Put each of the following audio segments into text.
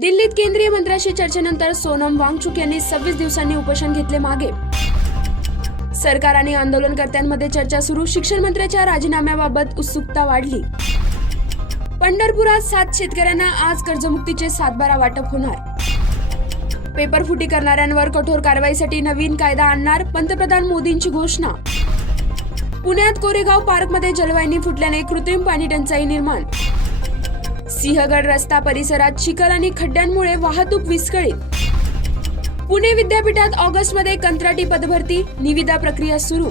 दिल्लीत केंद्रीय मंत्र्यांशी चर्चेनंतर सोनम वांगचुक यांनी 26 दिवसांनी उपोषण घेतले मागे. सरकार आणि आंदोलनकर्त्यांमध्ये चर्चा सुरू. शिक्षण मंत्र्याच्या राजीनाम्याबाबत उत्सुकता वाढली. पंढरपुरात 7 शेतकऱ्यांना आज कर्जमुक्तीचे 7/12 वाटप होणार. पेपरफुटी करणाऱ्यांवर कठोर कारवाईसाठी नवीन कायदा आणणार. पंतप्रधान मोदींची घोषणा. पुण्यात कोरेगाव पार्कमध्ये जलवाहिनी फुटल्याने कृत्रिम पाणी टंचाई निर्माण. सिंहगड रस्ता परिसरात चिखल आणि खड्ड्यांमुळे वाहतूक विस्कळीत. पुणे विद्यापीठात ऑगस्टमध्ये कंत्राटी पदभरती. निविदा प्रक्रिया सुरू.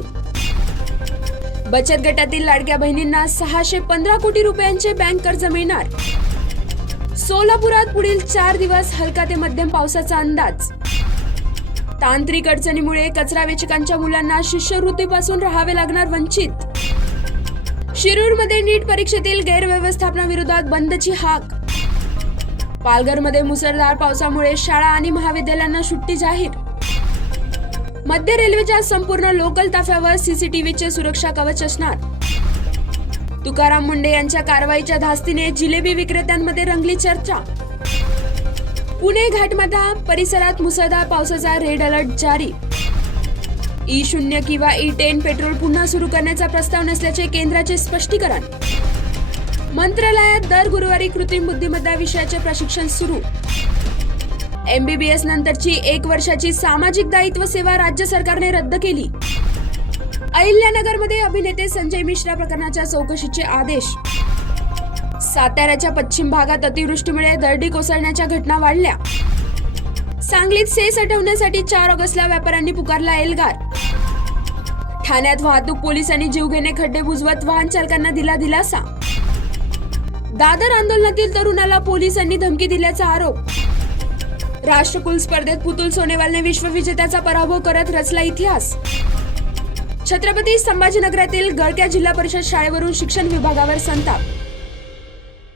बचत गटातील लाडक्या बहिणींना 615 कोटी रुपयांचे बँक कर्ज मिळणार. सोलापुरात पुढील 4 दिवस हलका ते मध्यम पावसाचा अंदाज. तांत्रिक अडचणीमुळे कचरा वेचकांच्या मुलांना शिष्यवृत्तीपासून राहावे लागणार वंचित. शिरूरमध्ये नीट परीक्षेतील गैरव्यवस्थापनाविरोधात बंदची हाक. पालघरमध्ये मुसळधार पावसामुळे शाळा आणि महाविद्यालयांना सुट्टी जाहीर. मध्य रेल्वेच्या संपूर्ण लोकल ताफ्यावर सीसीटीव्हीचे सुरक्षा कवच असणार. तुकाराम मुंढे यांच्या कारवाईच्या धास्तीने जिलेबी विक्रेत्यांमध्ये रंगली चर्चा. पुणे घाटमाथा परिसरात मुसळधार पावसाचा रेड अलर्ट जारी. E0 किंवा E10 पेट्रोल पुन्हा सुरू करण्याचा प्रस्ताव नसल्याचे केंद्राचे स्पष्टीकरण. मंत्रालयात दर गुरुवारी कृत्रिम बुद्धिमत्ता विषयाचे प्रशिक्षण सुरू. MBBS नंतरची 1 वर्षाची सामाजिक दायित्व सेवा राज्य सरकारने रद्द केली. अहिल्यानगरमध्ये अभिनेते संजय मिश्रा प्रकरणाच्या चौकशीचे आदेश. साताऱ्याच्या पश्चिम भागात अतिवृष्टीमुळे दरडी कोसळण्याच्या घटना वाढल्या. सांगलीत सेस हटवण्यासाठी 4 ऑगस्टला व्यापाऱ्यांनी पुकारला एल्गार. ठाण्यात वाहतूक पोलिसांनी जीवघेणे खड्डे बुजवत वाहन चालकांना दिला दिलासा. दादर आंदोलनातील तरुणाला पोलिसांनी धमकी दिल्याचा आरोप. राष्ट्रकुल स्पर्धेत पुतुल सोनेवालने विश्वविजेत्याचा पराभव करत रचला इतिहास. छत्रपती संभाजीनगरातील गळक्या जिल्हा परिषद शाळेवरून शिक्षण विभागावर संताप.